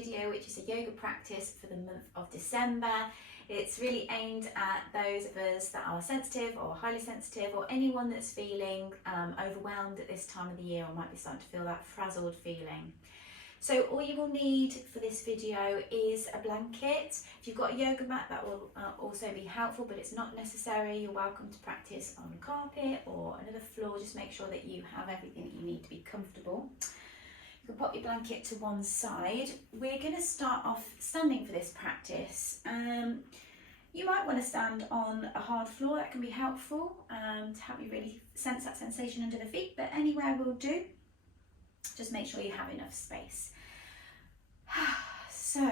video, which is a yoga practice for the month of December. It's really aimed at those of us that are sensitive or highly sensitive, or anyone that's feeling overwhelmed at this time of the year, or might be starting to feel that frazzled feeling. So all you will need for this video is a blanket. If you've got a yoga mat, that will also be helpful, but it's not necessary. You're welcome to practice on carpet or another floor. Just make sure that you have everything that you need to be comfortable. You can pop your blanket to one side. We're going to start off standing for this practice. You might want to stand on a hard floor. That can be helpful to help you really sense that sensation under the feet, but anywhere will do. Just make sure you have enough space. So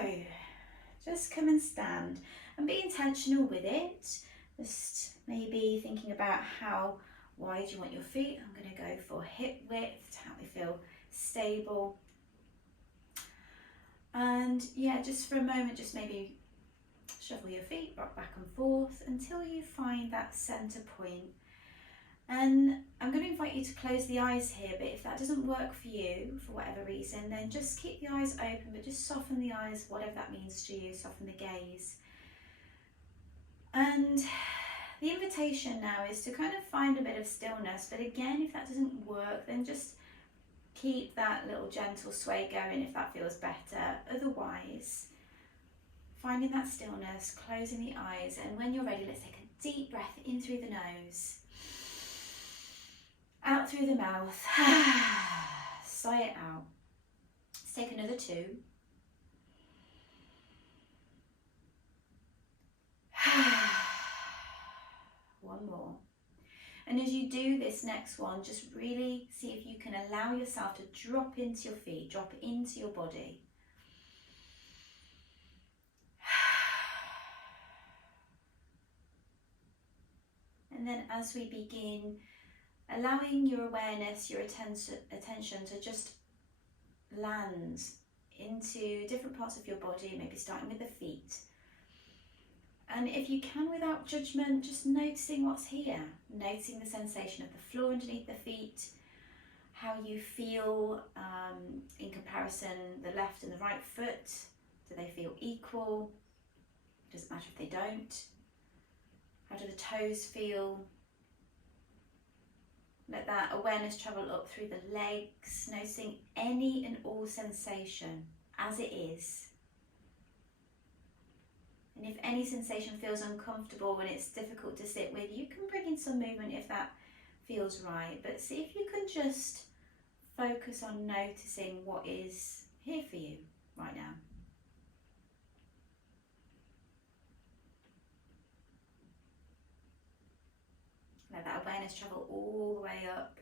just come and stand and be intentional with it. Just maybe thinking about how wide you want your feet. I'm going to go for hip width to help me feel stable. And yeah, just for a moment, just maybe shuffle your feet, rock back and forth until you find that center point. And I'm going to invite you to close the eyes here, but if that doesn't work for you for whatever reason, then just keep the eyes open, but just soften the eyes, whatever that means to you, soften the gaze. And the invitation now is to kind of find a bit of stillness, but again, if that doesn't work, then just keep that little gentle sway going if that feels better. Otherwise, finding that stillness, closing the eyes, and when you're ready, let's take a deep breath in through the nose. Out through the mouth, sigh it out. Let's take another 2. One more. And as you do this next one, just really see if you can allow yourself to drop into your feet, drop into your body. And then as we begin, allowing your awareness, your attention to just land into different parts of your body, maybe starting with the feet. And if you can, without judgment, just noticing what's here, noticing the sensation of the floor underneath the feet, how you feel in comparison, the left and the right foot. Do they feel equal? Doesn't matter if they don't. How do the toes feel? Let that awareness travel up through the legs, noticing any and all sensation as it is. And if any sensation feels uncomfortable and it's difficult to sit with, you can bring in some movement if that feels right. But see if you can just focus on noticing what is here for you right now. Let that awareness travel all the way up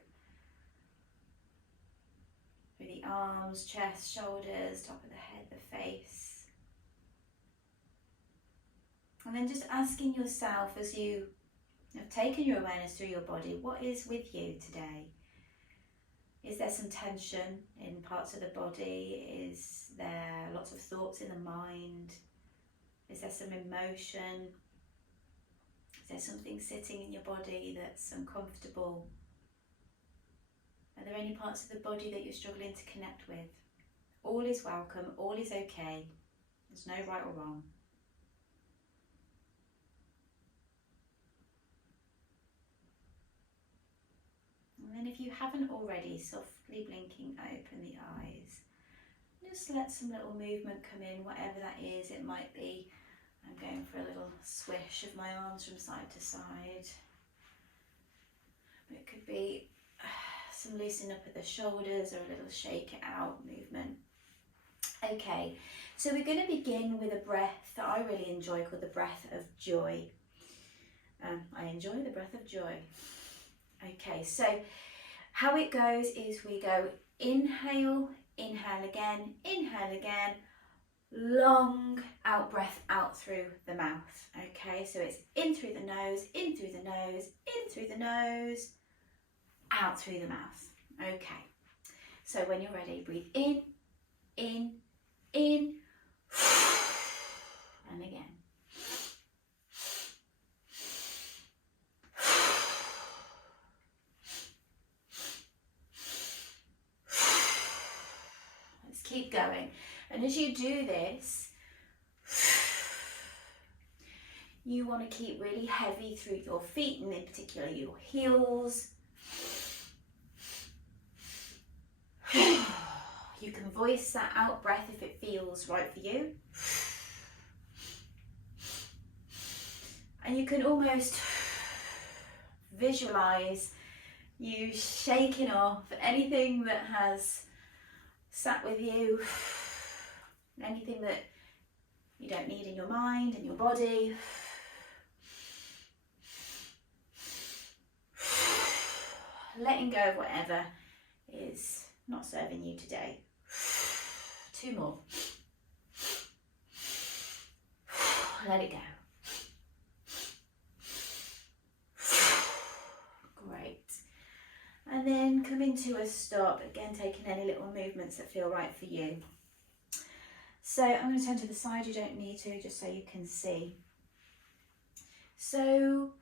through the arms, chest, shoulders, top of the head, the face. And then just asking yourself as you have taken your awareness through your body, what is with you today? Is there some tension in parts of the body? Is there lots of thoughts in the mind? Is there some emotion? Is there something sitting in your body that's uncomfortable? Are there any parts of the body that you're struggling to connect with? All is welcome, all is okay. There's no right or wrong. And then if you haven't already, softly blinking open the eyes. Just let some little movement come in, whatever that is. It might be I'm going for a little swish of my arms from side to side. It could be some loosening up of the shoulders or a little shake it out movement. Okay, so we're going to begin with a breath that I really enjoy called the breath of joy. I enjoy the breath of joy. Okay, so how it goes is we go inhale, inhale again, long out breath out through the mouth. Okay, so it's in through the nose, in through the nose, in through the nose, out through the mouth. Okay, so when you're ready, breathe in, and again. Let's keep going. And as you do this, you want to keep really heavy through your feet, and in particular your heels. You can voice that out breath if it feels right for you. And you can almost visualize you shaking off anything that has sat with you, anything that you don't need in your mind and your body. Letting go of whatever is not serving you today. 2 more. Let it go. Great. And then come into a stop, again taking any little movements that feel right for you. So I'm going to turn to the side, you don't need to, just so you can see. So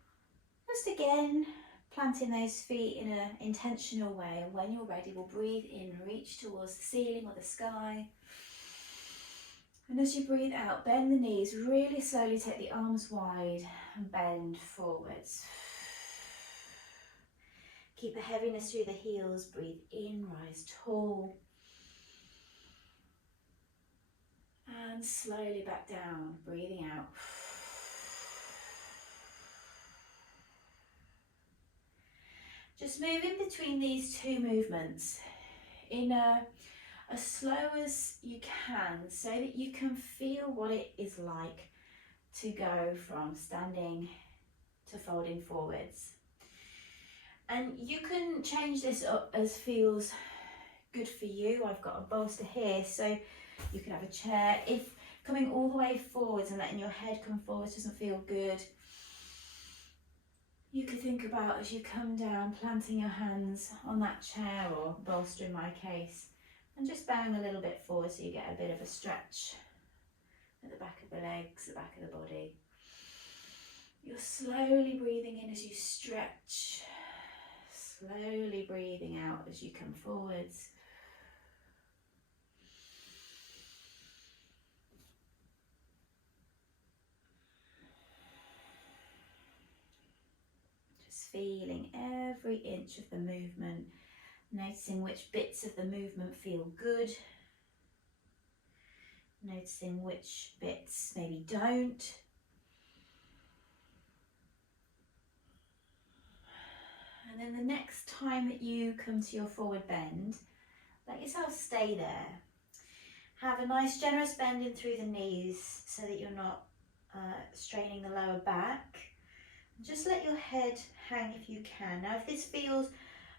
just again, planting those feet in an intentional way, and when you're ready, we'll breathe in, reach towards the ceiling or the sky. And as you breathe out, bend the knees, really slowly take the arms wide and bend forwards. Keep the heaviness through the heels, breathe in, rise tall. And slowly back down, breathing out. Just move in between these 2 movements in as slow as you can, so that you can feel what it is like to go from standing to folding forwards. And you can change this up as feels good for you. I've got a bolster here, so you can have a chair. If coming all the way forwards and letting your head come forwards doesn't feel good, you could think about, as you come down, planting your hands on that chair or bolster in my case, and just bowing a little bit forward so you get a bit of a stretch at the back of the legs, the back of the body. You're slowly breathing in as you stretch, slowly breathing out as you come forwards. Just feeling every inch of the movement, noticing which bits of the movement feel good, noticing which bits maybe don't. And then the next time that you come to your forward bend, let yourself stay there. Have a nice generous bend in through the knees so that you're not straining the lower back. Just let your head hang if you can. Now if this feels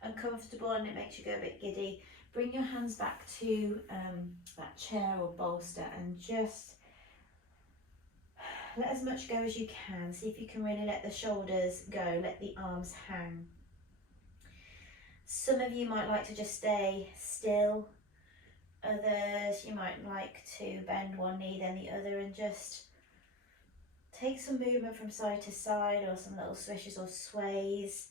uncomfortable and it makes you go a bit giddy, bring your hands back to that chair or bolster and just let as much go as you can. See if you can really let the shoulders go, let the arms hang. Some of you might like to just stay still. Others, you might like to bend one knee then the other and just take some movement from side to side, or some little swishes or sways.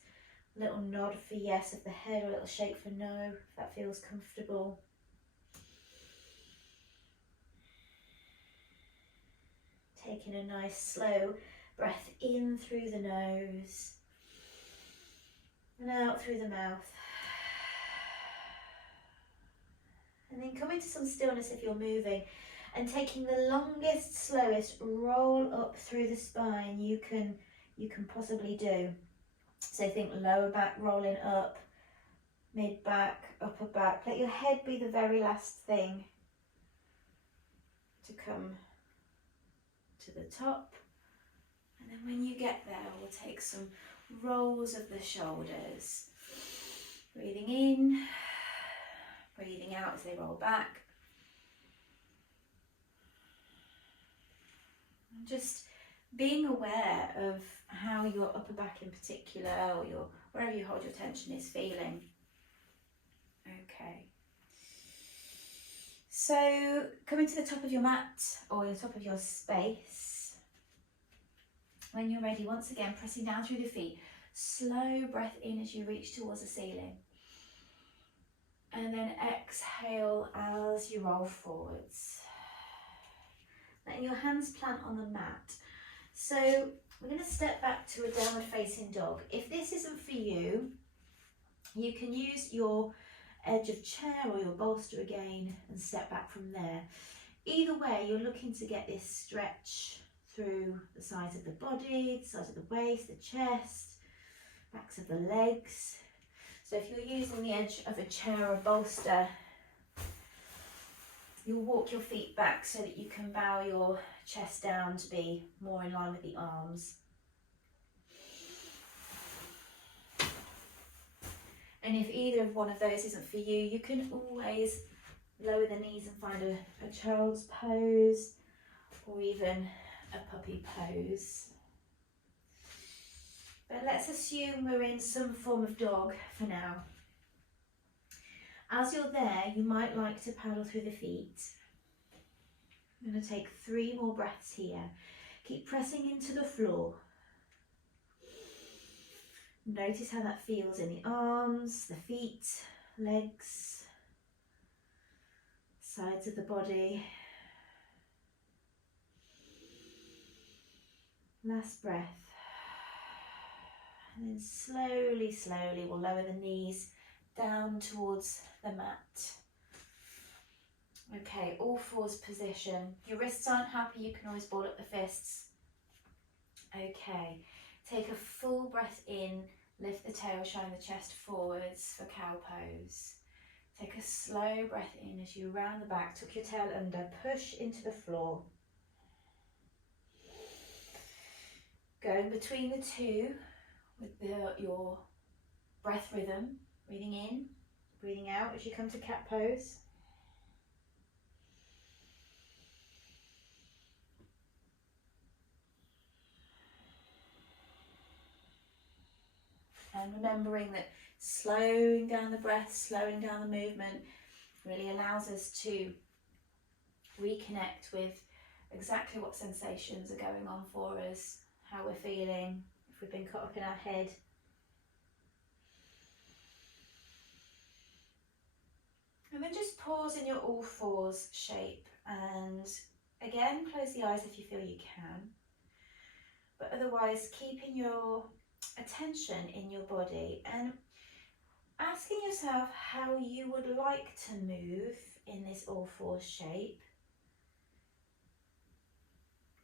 A little nod for yes of the head, or a little shake for no, if that feels comfortable. Taking a nice slow breath in through the nose and out through the mouth. And then come into some stillness if you're moving, and taking the longest, slowest roll up through the spine you can possibly do. So think lower back rolling up, mid back, upper back. Let your head be the very last thing to come to the top. And then when you get there, we'll take some rolls of the shoulders. Breathing in, breathing out as they roll back. And just being aware of how your upper back in particular, or your wherever you hold your tension, is feeling. Okay. So coming to the top of your mat or the top of your space. When you're ready, once again, pressing down through the feet. Slow breath in as you reach towards the ceiling. And then exhale as you roll forwards. Letting your hands plant on the mat. So we're going to step back to a downward facing dog. If this isn't for you, you can use your edge of chair or your bolster again and step back from there. Either way, you're looking to get this stretch through the sides of the body, the sides of the waist, the chest, backs of the legs. So if you're using the edge of a chair or bolster, you'll walk your feet back so that you can bow your chest down to be more in line with the arms. And if either of one of those isn't for you, you can always lower the knees and find a child's pose or even a puppy pose. But let's assume we're in some form of dog for now. As you're there, you might like to paddle through the feet. I'm going to take 3 more breaths here. Keep pressing into the floor. Notice how that feels in the arms, the feet, legs, sides of the body. Last breath. And then slowly, slowly we'll lower the knees down towards the mat. Okay, all fours position. Your wrists aren't happy, you can always ball up the fists. Okay, take a full breath in, lift the tail, shine the chest forwards for cow pose. Take a slow breath in as you round the back, tuck your tail under, push into the floor. Going between the two with your breath rhythm, breathing in, breathing out as you come to cat pose. And remembering that slowing down the breath, slowing down the movement really allows us to reconnect with exactly what sensations are going on for us, how we're feeling, if we've been caught up in our head. And then just pause in your all fours shape and again close the eyes if you feel you can. But otherwise keeping your attention in your body and asking yourself how you would like to move in this all fours shape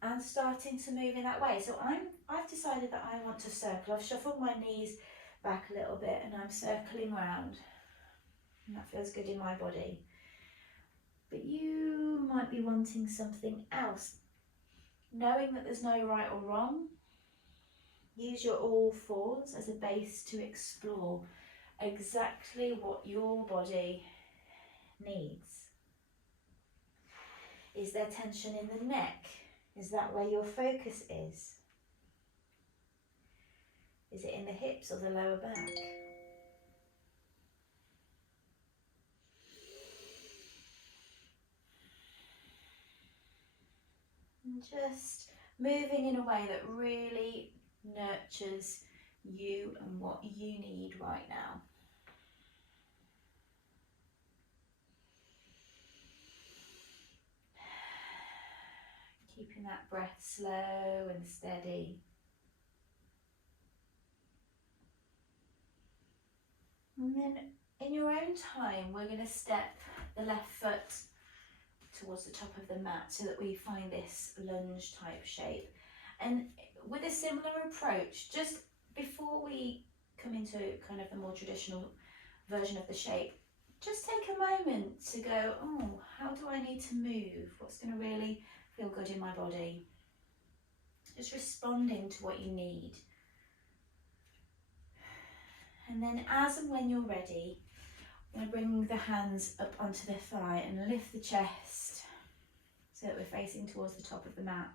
and starting to move in that way. So I've decided that I want to circle. I've shuffled my knees back a little bit and I'm circling round, and that feels good in my body. But you might be wanting something else. Knowing that there's no right or wrong, use your all fours as a base to explore exactly what your body needs. Is there tension in the neck? Is that where your focus is? Is it in the hips or the lower back? And just moving in a way that really nurtures you and what you need right now. Keeping that breath slow and steady. And then in your own time, we're going to step the left foot towards the top of the mat so that we find this lunge type shape. And with a similar approach, just before we come into kind of the more traditional version of the shape, just take a moment to go, oh, how do I need to move? What's going to really feel good in my body? Just responding to what you need. And then as and when you're ready, I'm going to bring the hands up onto the thigh and lift the chest so that we're facing towards the top of the mat.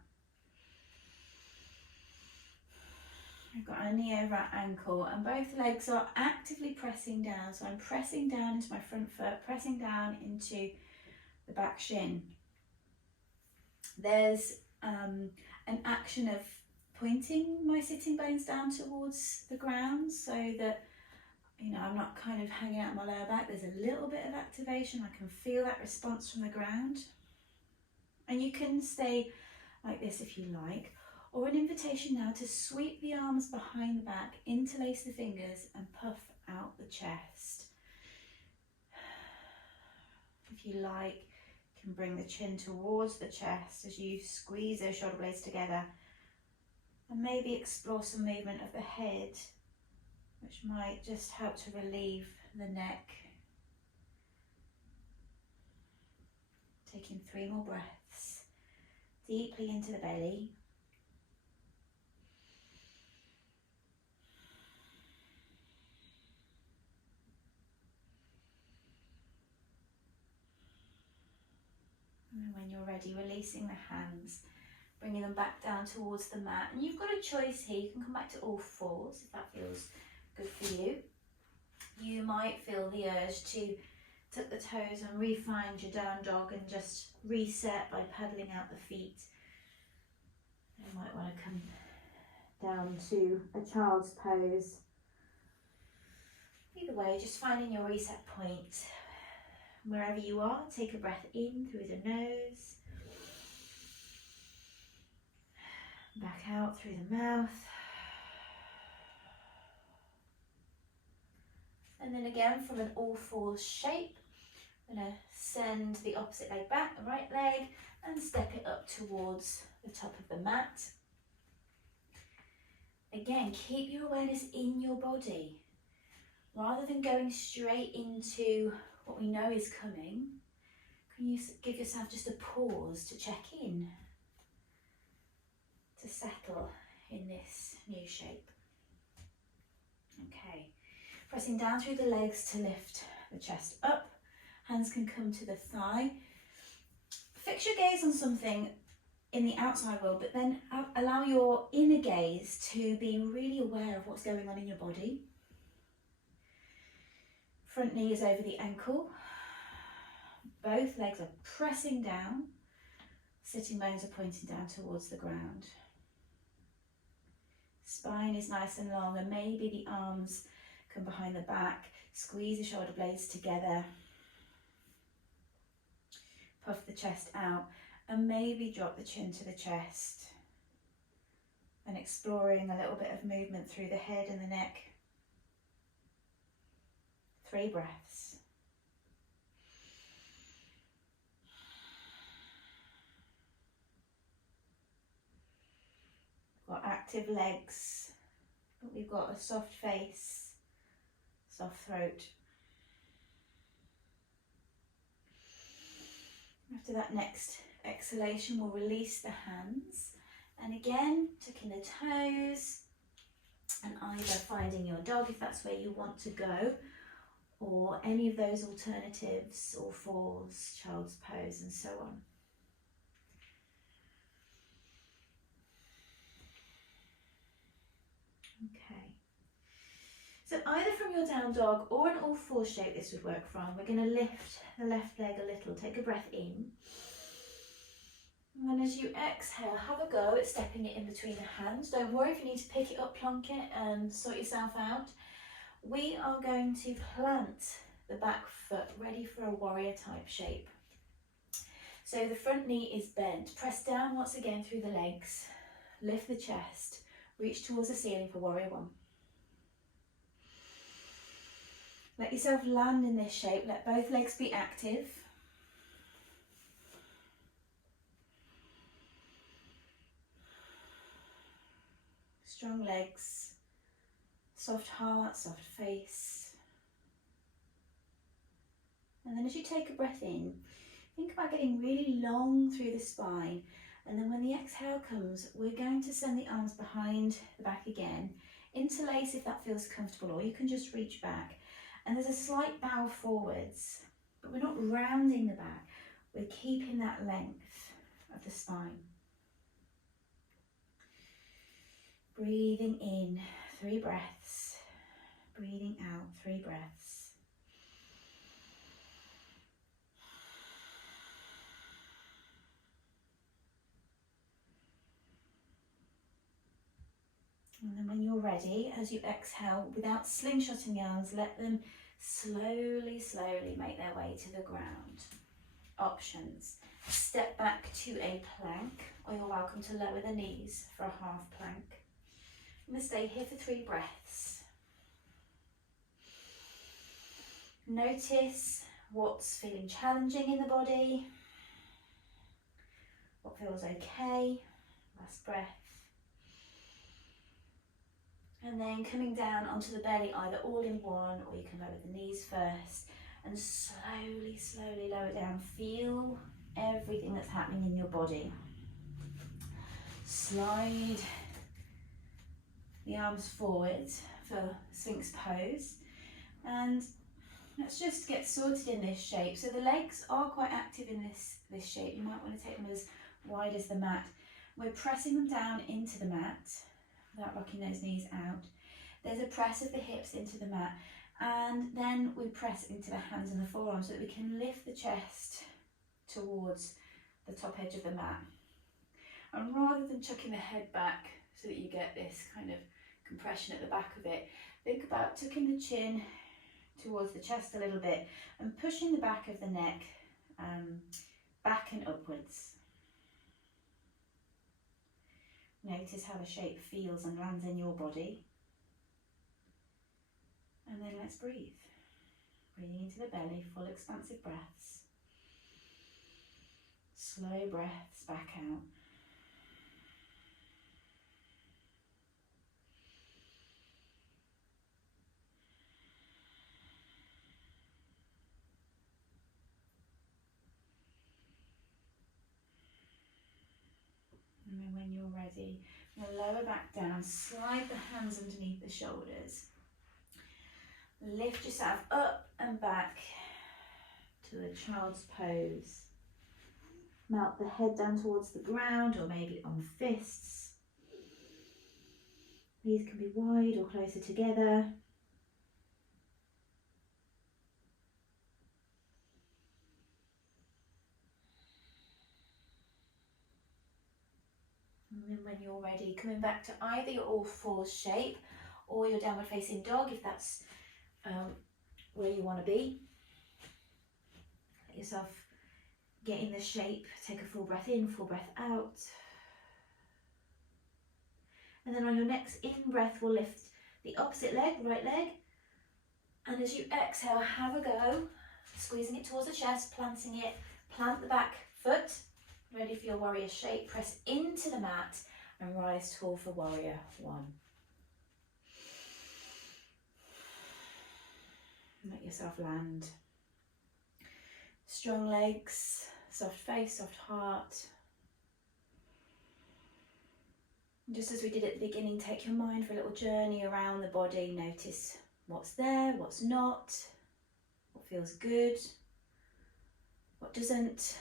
I've got a knee over our ankle and both legs are actively pressing down. So I'm pressing down into my front foot, pressing down into the back shin. There's an action of pointing my sitting bones down towards the ground so that You know, I'm not kind of hanging out my lower back. There's a little bit of activation. I can feel that response from the ground. And you can stay like this if you like, or an invitation now to sweep the arms behind the back, interlace the fingers and puff out the chest. If you like, you can bring the chin towards the chest as you squeeze those shoulder blades together, and maybe explore some movement of the head, which might just help to relieve the neck. Taking 3 more breaths deeply into the belly. And when you're ready, releasing the hands, bringing them back down towards the mat. And you've got a choice here. You can come back to all fours if that feels good for you. You might feel the urge to tuck the toes and re-find your down dog and just reset by pedaling out the feet. You might want to come down to a child's pose. Either way, just finding your reset point. Wherever you are, take a breath in through the nose, back out through the mouth, and then again from an all fours shape, I'm going to send the opposite leg back, the right leg, and step it up towards the top of the mat. Again, keep your awareness in your body. Rather than going straight into what we know is coming, can you give yourself just a pause to check in, to settle in this new shape? Okay, pressing down through the legs to lift the chest up. Hands can come to the thigh. Fix your gaze on something in the outside world, but then allow your inner gaze to be really aware of what's going on in your body. Front knee is over the ankle. Both legs are pressing down. Sitting bones are pointing down towards the ground. Spine is nice and long, and maybe the arms come behind the back. Squeeze the shoulder blades together. Puff the chest out, and maybe drop the chin to the chest. And exploring a little bit of movement through the head and the neck. 3 breaths. Got active legs, but we've got a soft face, soft throat. After that next exhalation, we'll release the hands. And again, tucking the toes and either finding your dog if that's where you want to go, or any of those alternatives, all fours, child's pose, and so on. Okay. So either from your down dog or an all four shape this would work from. We're going to lift the left leg a little, take a breath in. And then as you exhale, have a go at stepping it in between the hands. Don't worry if you need to pick it up, plonk it and sort yourself out. We are going to plant the back foot ready for a warrior type shape. So the front knee is bent. Press down once again through the legs. Lift the chest. Reach towards the ceiling for warrior 1. Let yourself land in this shape. Let both legs be active. Strong legs, soft heart, soft face. And then as you take a breath in, think about getting really long through the spine. And then when the exhale comes, we're going to send the arms behind the back again. Interlace if that feels comfortable, or you can just reach back. And there's a slight bow forwards, but we're not rounding the back. We're keeping that length of the spine. Breathing in, 3 breaths. Breathing out, 3 breaths. And then when you're ready, as you exhale, without slingshotting the arms, let them slowly, slowly make their way to the ground. Options: step back to a plank, or you're welcome to lower the knees for a half plank. I'm going to stay here for 3 breaths. Notice what's feeling challenging in the body, what feels okay. Last breath. And then coming down onto the belly, either all in one, or you can lower the knees first, and slowly, slowly lower down. Feel everything that's happening in your body. Slide the arms forward for Sphinx pose, and let's just get sorted in this shape. So the legs are quite active in this shape. You might want to take them as wide as the mat. We're pressing them down into the mat without rocking those knees out. There's a press of the hips into the mat, and then we press into the hands and the forearms so that we can lift the chest towards the top edge of the mat. And rather than chucking the head back so that you get this kind of compression at the back of it, think about tucking the chin towards the chest a little bit and pushing the back of the neck back and upwards. Notice how the shape feels and lands in your body. And then let's breathe. Breathing into the belly, full expansive breaths. Slow breaths back out. And then when you're ready, lower back down, slide the hands underneath the shoulders. Lift yourself up and back to a child's pose. Melt the head down towards the ground, or maybe on fists. These can be wide or closer together. And then when you're ready, coming back to either your all fours shape or your downward facing dog, if that's where you want to be. Let yourself get in the shape, take a full breath in, full breath out. And then on your next in breath, we'll lift the opposite leg, the right leg. And as you exhale, have a go, squeezing it towards the chest, planting it, plant the back foot, ready for your warrior shape. Press into the mat and rise tall for warrior 1. Let yourself land. Strong legs, soft face, soft heart. Just as we did at the beginning, take your mind for a little journey around the body. Notice what's there, what's not, what feels good, what doesn't.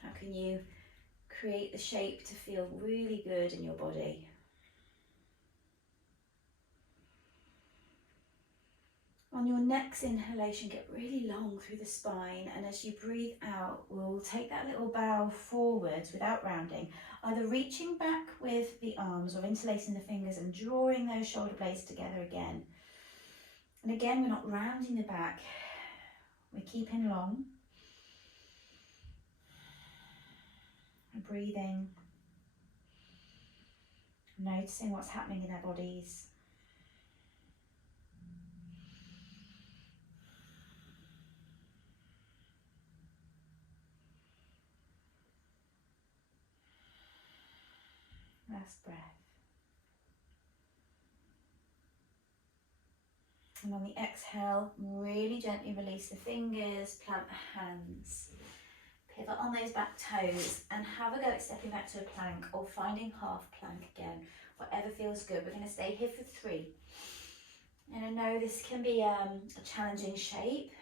How can you create the shape to feel really good in your body? On your next inhalation, get really long through the spine, and as you breathe out, we'll take that little bow forwards without rounding, either reaching back with the arms or interlacing the fingers and drawing those shoulder blades together again. And again, we're not rounding the back, we're keeping long. And breathing, noticing what's happening in our bodies. Last breath. And on the exhale, really gently release the fingers, plant the hands. Pivot on those back toes and have a go at stepping back to a plank or finding half plank again, whatever feels good. We're going to stay here for 3. And I know this can be a challenging shape,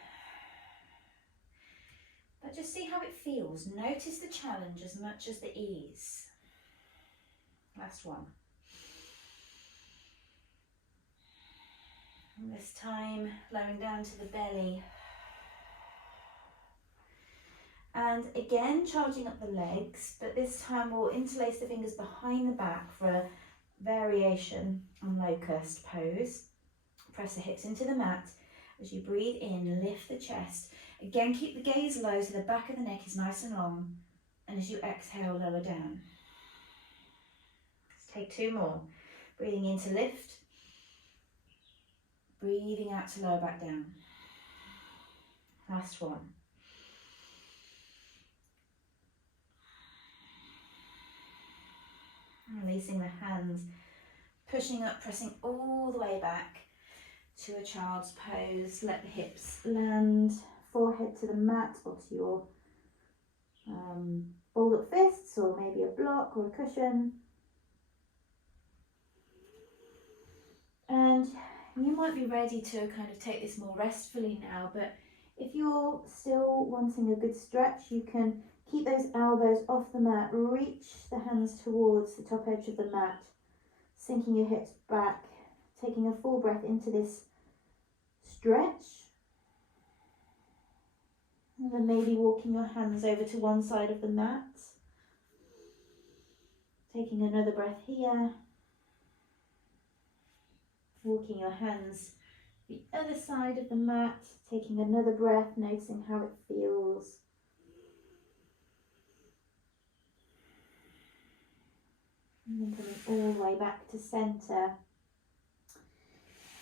but just see how it feels. Notice the challenge as much as the ease. Last one. And this time, lowering down to the belly. And again, charging up the legs, but this time we'll interlace the fingers behind the back for variation on locust pose. Press the hips into the mat. As you breathe in, lift the chest. Again, keep the gaze low so the back of the neck is nice and long. And as you exhale, lower down. Let's take 2 more. Breathing in to lift. Breathing out to lower back down. Last one. Releasing the hands, pushing up, pressing all the way back to a child's pose. Let the hips land, forehead to the mat or to your balled up fists, or maybe a block or a cushion. And you might be ready to kind of take this more restfully now, but if you're still wanting a good stretch, you can keep those elbows off the mat, reach the hands towards the top edge of the mat, sinking your hips back, taking a full breath into this stretch. And then maybe walking your hands over to one side of the mat, taking another breath here, walking your hands the other side of the mat, taking another breath, noticing how it feels. And then coming all the way back to centre.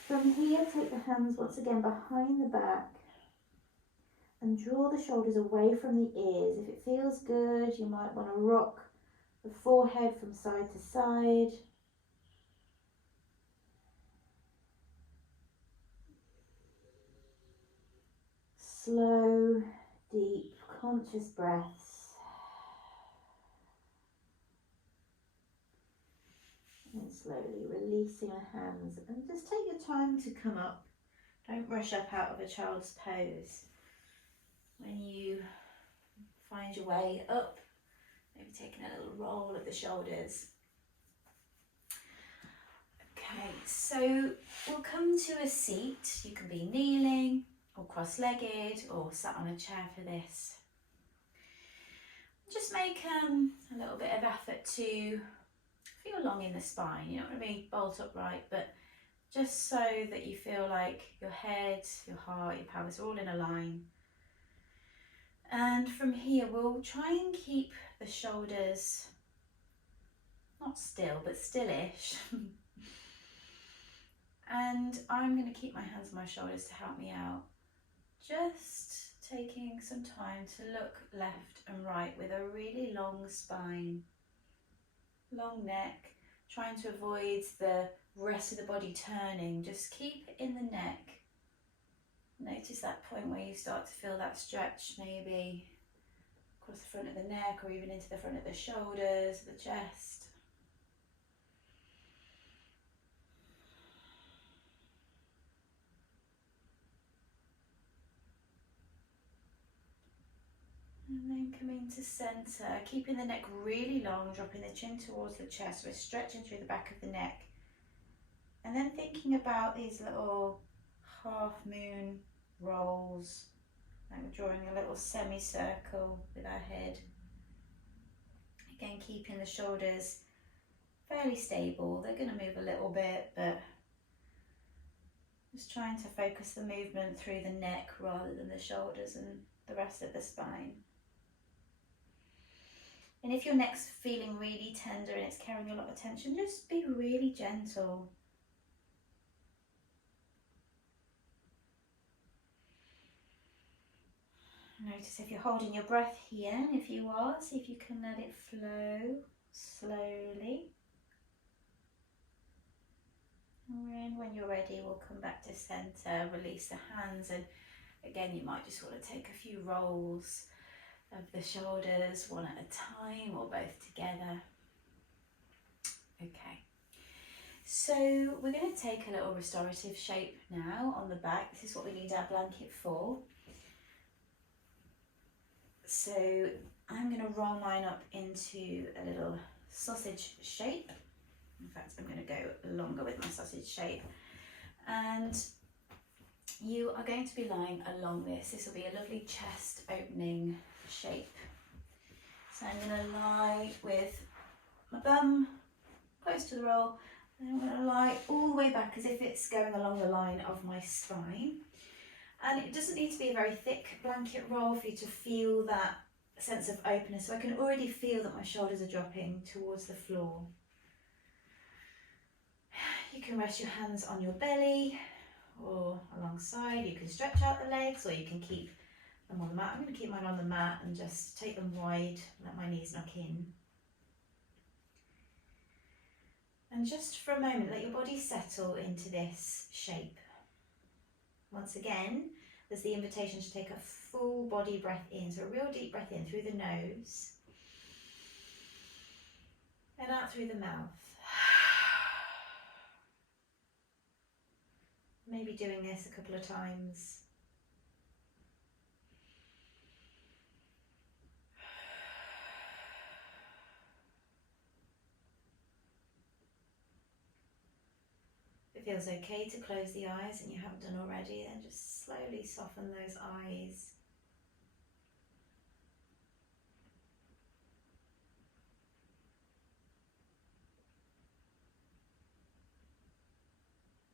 From here, take the hands once again behind the back and draw the shoulders away from the ears. If it feels good, you might want to rock the forehead from side to side. Slow, deep, conscious breaths. And slowly releasing the hands, and just take your time to come up. Don't rush up out of a child's pose. When you find your way up, maybe taking a little roll of the shoulders. Okay, so we'll come to a seat. You can be kneeling or cross-legged or sat on a chair for this. Just make a little bit of effort to feel long in the spine. You don't want to be bolt upright, but just so that you feel like your head, your heart, your pelvis are all in a line. And from here, we'll try and keep the shoulders not still, but stillish. And I'm going to keep my hands on my shoulders to help me out. Just taking some time to look left and right with a really long spine, long neck, trying to avoid the rest of the body turning. Just keep it in the neck. Notice that point where you start to feel that stretch, maybe across the front of the neck or even into the front of the shoulders, the chest. And then coming to centre, keeping the neck really long, dropping the chin towards the chest. We're stretching through the back of the neck. And then thinking about these little half moon rolls, like we're drawing a little semicircle with our head. Again, keeping the shoulders fairly stable. They're going to move a little bit, but just trying to focus the movement through the neck rather than the shoulders and the rest of the spine. And if your neck's feeling really tender and it's carrying a lot of tension, just be really gentle. Notice if you're holding your breath here, and if you are, see if you can let it flow slowly. And when you're ready, we'll come back to centre, release the hands, and again, you might just want to take a few rolls of the shoulders, one at a time or both together. Okay, so we're going to take a little restorative shape now on the back. This is what we need our blanket for. So I'm going to roll mine up into a little sausage shape. In fact, I'm going to go longer with my sausage shape. And you are going to be lying along this. This will be a lovely chest opening shape. So I'm going to lie with my bum close to the roll. And I'm going to lie all the way back as if it's going along the line of my spine. And it doesn't need to be a very thick blanket roll for you to feel that sense of openness. So I can already feel that my shoulders are dropping towards the floor. You can rest your hands on your belly or alongside. You can stretch out the legs, or you can keep them on the mat. I'm going to keep mine on the mat and just take them wide, let my knees knock in. And just for a moment, let your body settle into this shape. Once again, there's the invitation to take a full body breath in. So a real deep breath in through the nose and out through the mouth. Maybe doing this a couple of times. If it feels okay to close the eyes and you haven't done already, then just slowly soften those eyes.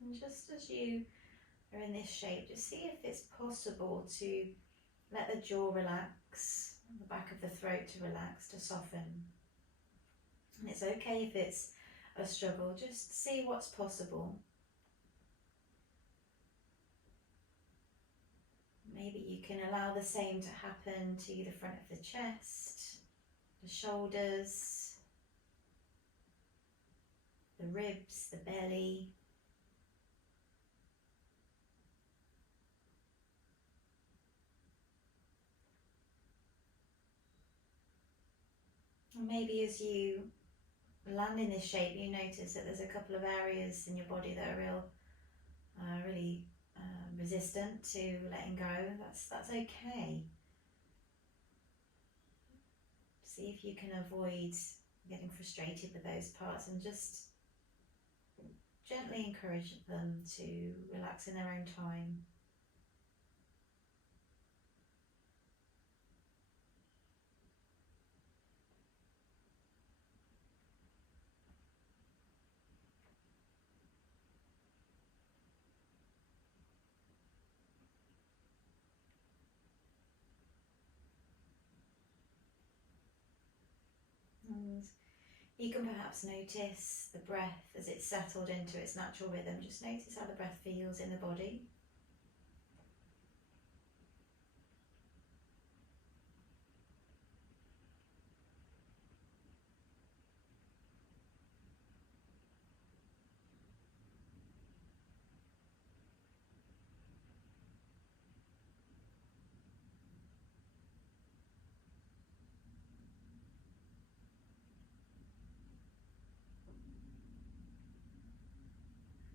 And just as you are in this shape, just see if it's possible to let the jaw relax, the back of the throat to relax, to soften. And it's okay if it's a struggle, just see what's possible. Maybe you can allow the same to happen to the front of the chest, the shoulders, the ribs, the belly. And maybe as you land in this shape, you notice that there's a couple of areas in your body that are really resistant to letting go. That's okay. See if you can avoid getting frustrated with those parts and just gently encourage them to relax in their own time. And you can perhaps notice the breath as it's settled into its natural rhythm. Just notice how the breath feels in the body.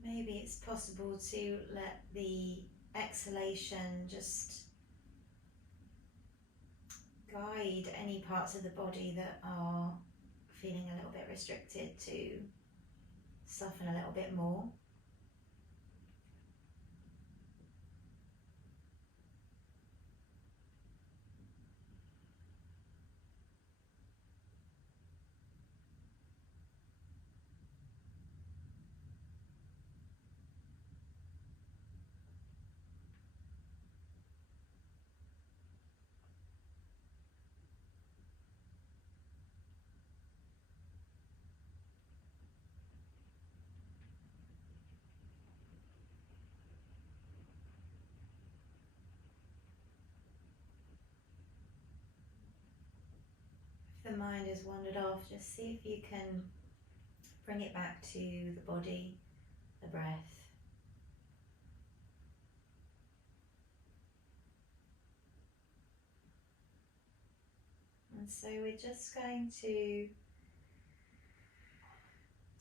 Maybe it's possible to let the exhalation just guide any parts of the body that are feeling a little bit restricted to soften a little bit more. If the mind has wandered off, just see if you can bring it back to the body, the breath. And so we're just going to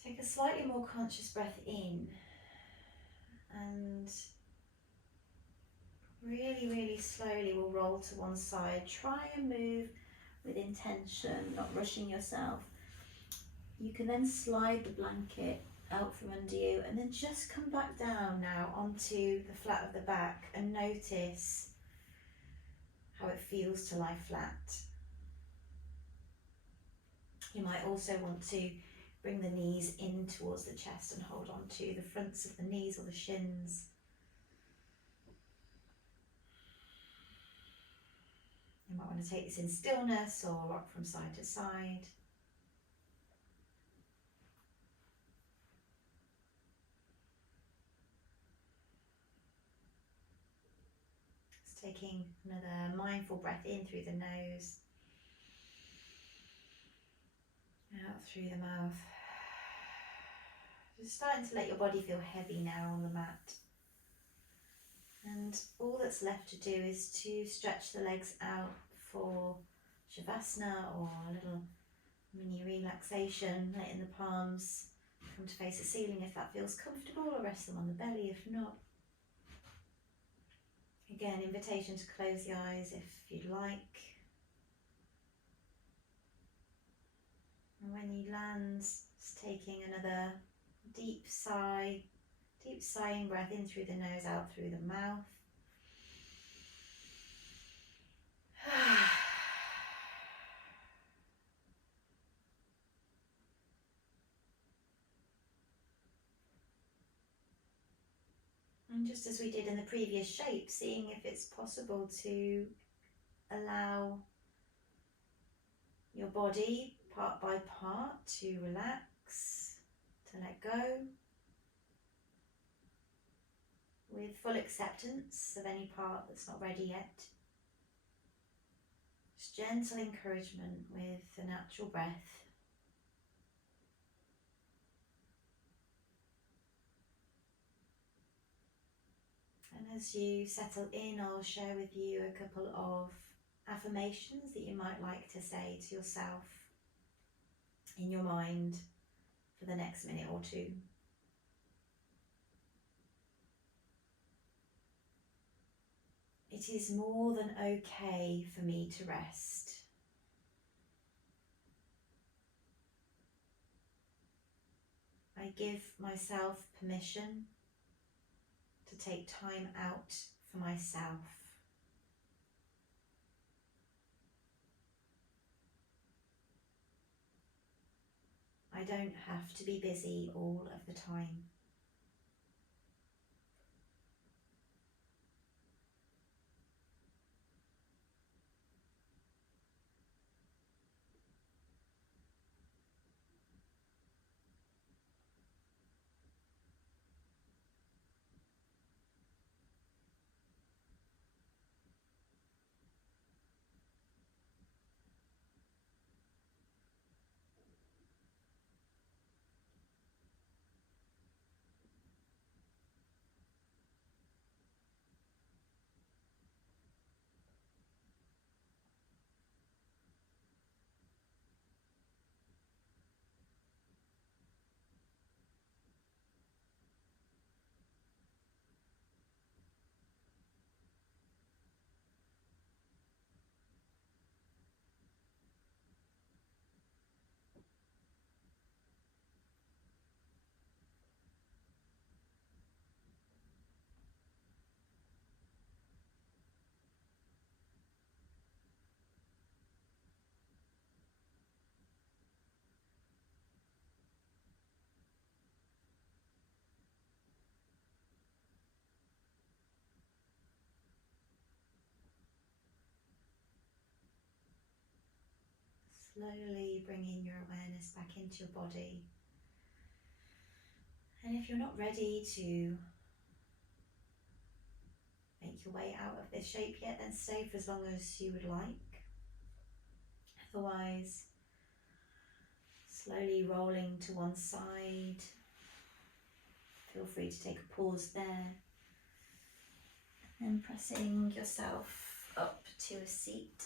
take a slightly more conscious breath in and really, really slowly we'll roll to one side. Try and move with intention, not rushing yourself. You can then slide the blanket out from under you and then just come back down now onto the flat of the back and notice how it feels to lie flat. You might also want to Bring the knees in towards the chest and hold on to the fronts of the knees or the shins. You might want to take this in stillness or rock from side to side. Just taking another mindful breath in through the nose, out through the mouth. Just starting to let your body feel heavy now on the mat. And all that's left to do is to stretch the legs out for Shavasana or a little mini relaxation, letting the palms come to face the ceiling if that feels comfortable, or rest them on the belly if not. Again, invitation to close the eyes if you'd like. And when you land, just taking another deep sighing breath in through the nose, out through the mouth. And just as we did in the previous shape, seeing if it's possible to allow your body part by part to relax, to let go, with full acceptance of any part that's not ready yet. Just gentle encouragement with the natural breath. And as you settle in, I'll share with you a couple of affirmations that you might like to say to yourself in your mind for the next minute or two. It is more than okay for me to rest. I give myself permission to take time out for myself. I don't have to be busy all of the time. Slowly bringing your awareness back into your body. And if you're not ready to make your way out of this shape yet, then stay for as long as you would like. Otherwise, slowly rolling to one side. Feel free to take a pause there. And pressing yourself up to a seat.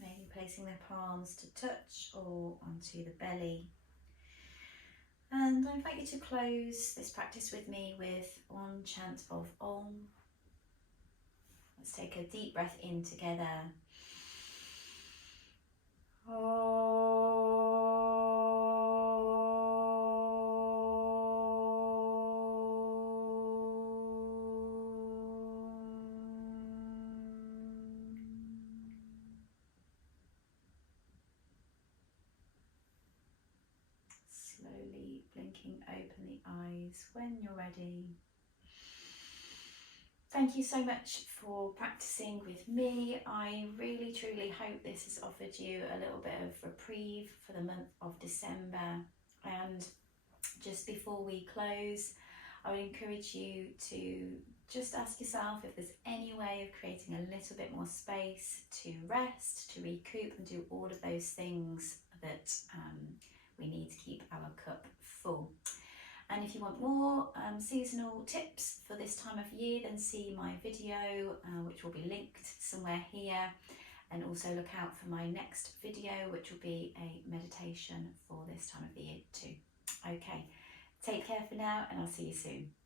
Maybe placing the palms to touch or onto the belly. And I invite you to close this practice with me with one chant of Om. Let's take a deep breath in together. Om. nose when you're ready. Thank you so much for practicing with me. I really truly hope this has offered you a little bit of reprieve for the month of December. And just before we close, I would encourage you to just ask yourself if there's any way of creating a little bit more space to rest, to recoup and do all of those things that we need to keep our cup full. And if you want more seasonal tips for this time of year, then see my video, which will be linked somewhere here. And also look out for my next video, which will be a meditation for this time of the year too. Okay, take care for now, and I'll see you soon.